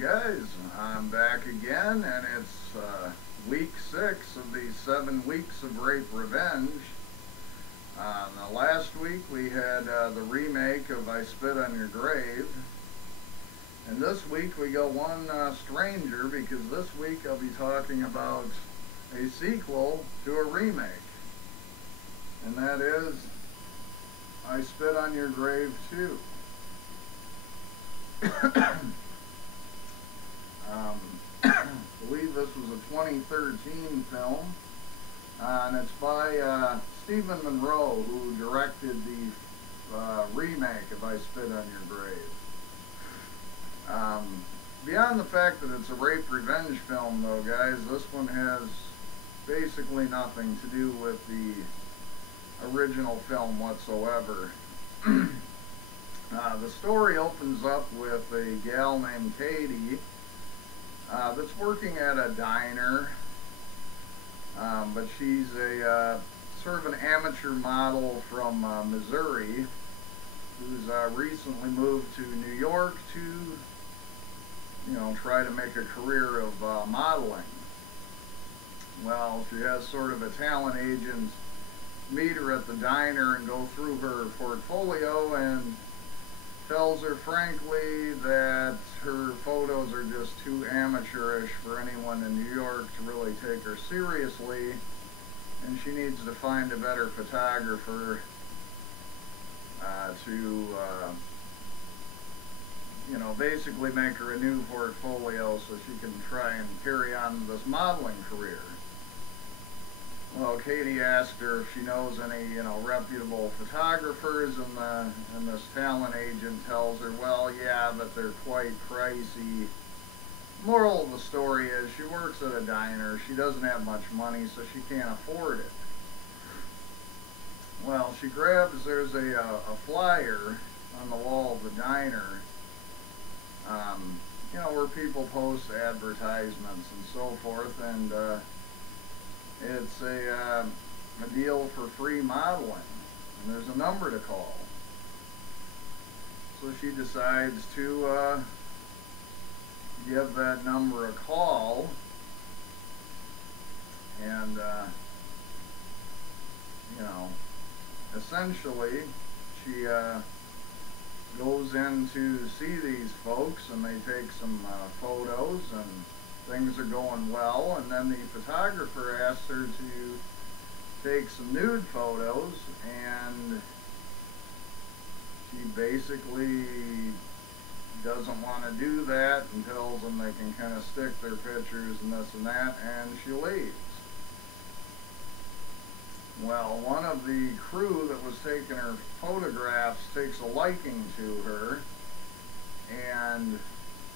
guys, I'm back again, and it's week 6 of these 7 weeks of Rape Revenge. Now last week we had the remake of I Spit on Your Grave, and this week we go one stranger, because this week I'll be talking about a sequel to a remake, and that is I Spit on Your Grave 2. I believe this was a 2013 film, and it's by Stephen Monroe, who directed the remake of I Spit on Your Grave. Beyond the fact that it's a rape revenge film, though, guys, this one has basically nothing to do with the original film whatsoever. The story opens up with a gal named Katie that's working at a diner, but she's a sort of an amateur model from Missouri who's recently moved to New York to, try to make a career of modeling. Well, she has sort of a talent agent meet her at the diner and go through her portfolio, and tells her frankly that her photos are just too amateurish for anyone in New York to really take her seriously, and she needs to find a better photographer to basically make her a new portfolio so she can try and carry on this modeling career. Well, Katie asked her if she knows any, reputable photographers, and this talent agent tells her, well, yeah, but they're quite pricey. Moral of the story is she works at a diner. She doesn't have much money, so she can't afford it. Well, there's a flyer on the wall of the diner, where people post advertisements and so forth, and it's a deal for free modeling, and there's a number to call. So she decides to give that number a call, and essentially she goes in to see these folks, and they take some photos, and things are going well, and then the photographer asks her to take some nude photos, and she basically doesn't want to do that, and tells them they can kind of stick their pictures and this and that, and she leaves. Well, one of the crew that was taking her photographs takes a liking to her and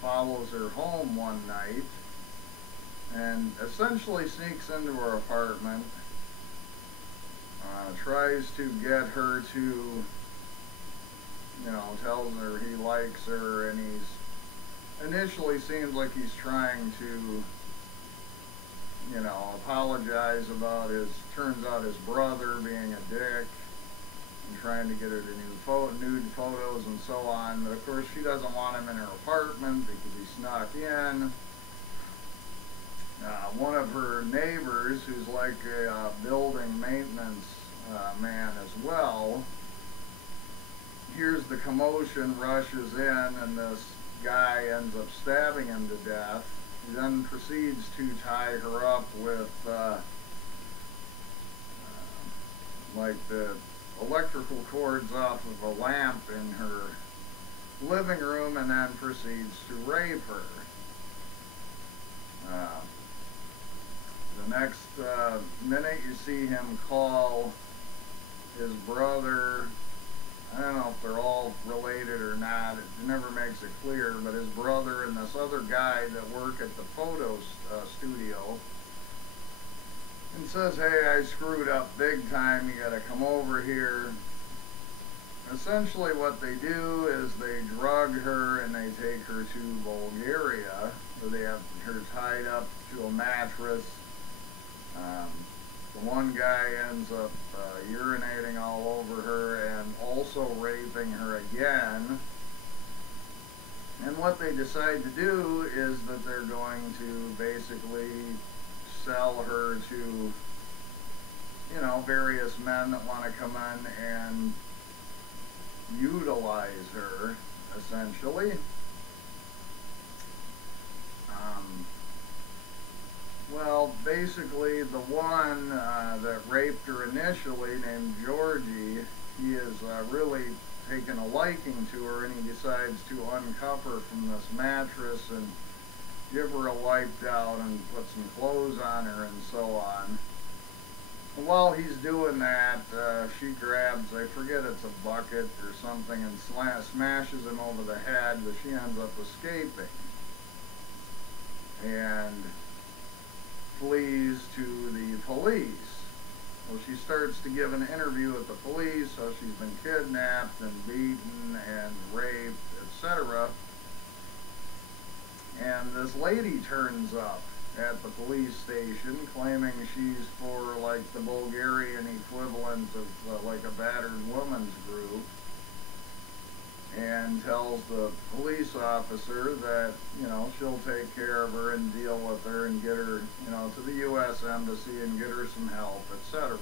follows her home one night, and essentially sneaks into her apartment, tries to get her to, tells her he likes her, and initially seems like he's trying to, apologize about turns out his brother being a dick, and trying to get her to nude photos and so on, but of course she doesn't want him in her apartment because he snuck in. One of her neighbors, who's like a building maintenance man as well, hears the commotion, rushes in, and this guy ends up stabbing him to death. He then proceeds to tie her up with like the electrical cords off of a lamp in her living room, and then proceeds to rape her. The next minute you see him call his brother. I don't know if they're all related or not, it never makes it clear, but his brother and this other guy that work at the photo studio, and says, hey, I screwed up big time, you gotta come over here. Essentially what they do is they drug her and they take her to Bulgaria, where they have her tied up to a mattress. The one guy ends up urinating all over her and also raping her again. And what they decide to do is that they're going to basically sell her to, you know, various men that want to come in and utilize her, essentially. Um, well, basically, the one that raped her initially, named Georgie, he is really taken a liking to her, and he decides to uncuff her from this mattress and give her a wipe down and put some clothes on her and so on. And while he's doing that, she grabs, I forget it's a bucket or something, and smashes him over the head, but she ends up escaping and flees to the police. Well, she starts to give an interview with the police, so she's been kidnapped and beaten and raped, etc. And this lady turns up at the police station claiming she's for like the Bulgarian equivalent of like a battered woman's group, and tells the police officer that, you know, she'll take care of her and deal with her and get her, you know, to the U.S. Embassy and get her some help, etc.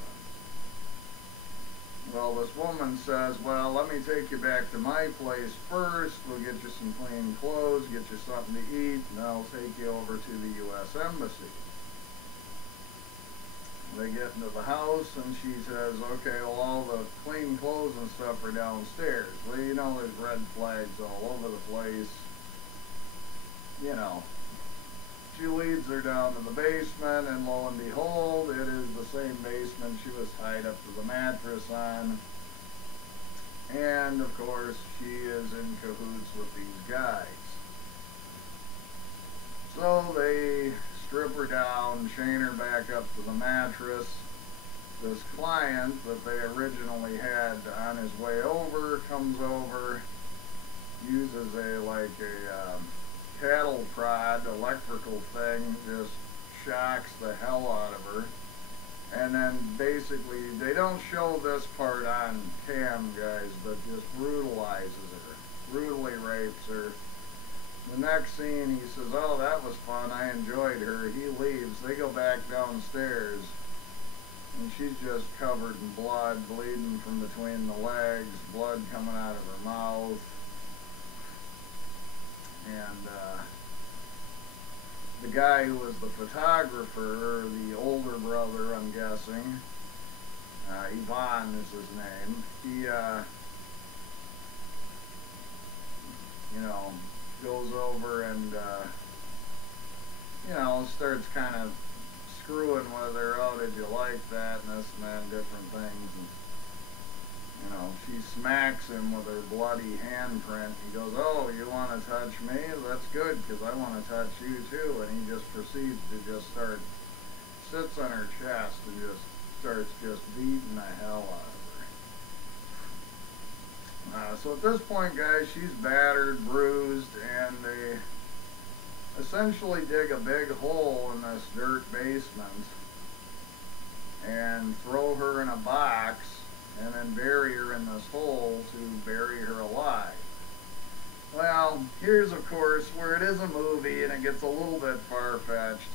Well, this woman says, well, let me take you back to my place first. We'll get you some clean clothes, get you something to eat, and I'll take you over to the U.S. Embassy. They get into the house, and she says, okay, well, all the clean clothes and stuff are downstairs. Well, you know, there's red flags all over the place. You know. She leads her down to the basement, and lo and behold, it is the same basement she was tied up to the mattress on. And, of course, she is in cahoots with these guys. So they strip her down, chain her back up to the mattress. This client that they originally had on his way over comes over, uses a cattle prod electrical thing, just shocks the hell out of her. And then basically, they don't show this part on cam, guys, but just brutalizes her, brutally rapes her. The next scene, he says, oh, that was fun, I enjoyed her. He leaves, they go back downstairs, and she's just covered in blood, bleeding from between the legs, blood coming out of her mouth. And the guy who was the photographer, the older brother, I'm guessing, Ivan is his name, he, you know, goes over and, you know, starts kind of screwing with her. Oh, did you like that? And this and that, and different things. And, you know, she smacks him with her bloody handprint. He goes, oh, you want to touch me? That's good, because I want to touch you too. And he just proceeds to just sits on her chest and just starts just beating the hell out of her. So at this point, guys, she's battered, bruised, and they essentially dig a big hole in this dirt basement and throw her in a box and then bury her in this hole to bury her alive. Well, here's of course where it is a movie and it gets a little bit far-fetched,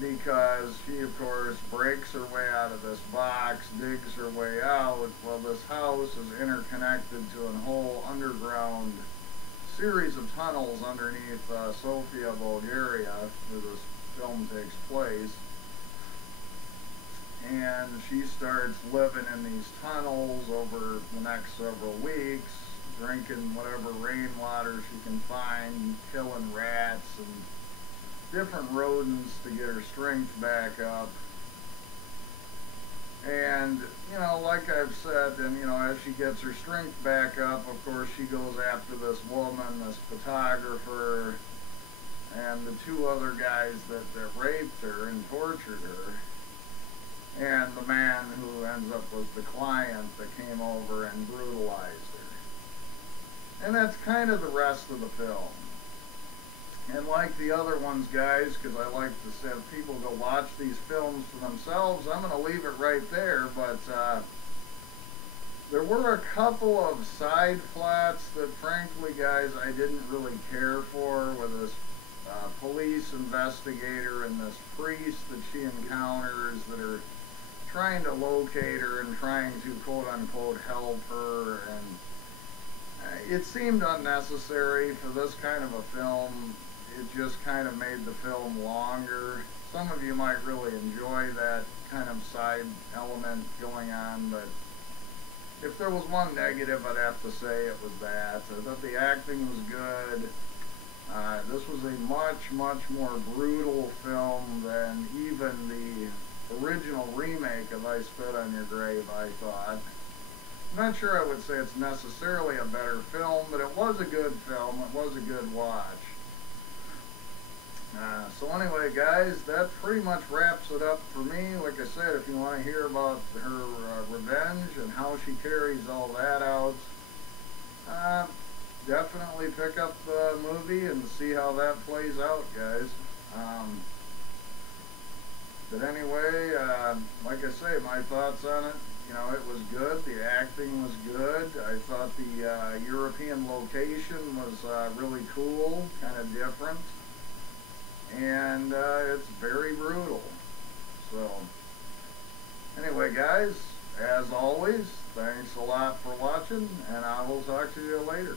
because she of course breaks her way out of this box, digs her way out. Well, this house is interconnected to a whole underground series of tunnels underneath Sofia, Bulgaria, where this film takes place. And she starts living in these tunnels over the next several weeks, drinking whatever rainwater she can find, killing rats and different rodents to get her strength back up. And, you know, like I've said, and, you know, as she gets her strength back up, of course, she goes after this woman, this photographer, and the two other guys that raped her and tortured her, and the man who ends up with the client that came over and brutalized her. And that's kind of the rest of the film. And like the other ones, guys, because I like to have people go watch these films for themselves, I'm going to leave it right there. But There were a couple of side plots that, frankly, guys, I didn't really care for, with this police investigator and this priest that she encounters that are trying to locate her and trying to quote unquote help her, and it seemed unnecessary for this kind of a film. It just kind of made the film longer. Some of you might really enjoy that kind of side element going on, but if there was one negative, I'd have to say it was that. I thought the acting was good. This was a much, much more brutal film than even the original remake of I Spit on Your Grave, I thought. I'm not sure I would say it's necessarily a better film, but it was a good film. It was a good watch. So anyway, guys, that pretty much wraps it up for me. Like I said, if you want to hear about her revenge and how she carries all that out, definitely pick up the movie and see how that plays out, guys. But anyway, like I say, my thoughts on it, you know, it was good. The acting was good. I thought the European location was really cool, kind of different. And it's very brutal. So, anyway, guys, as always, thanks a lot for watching, and I will talk to you later.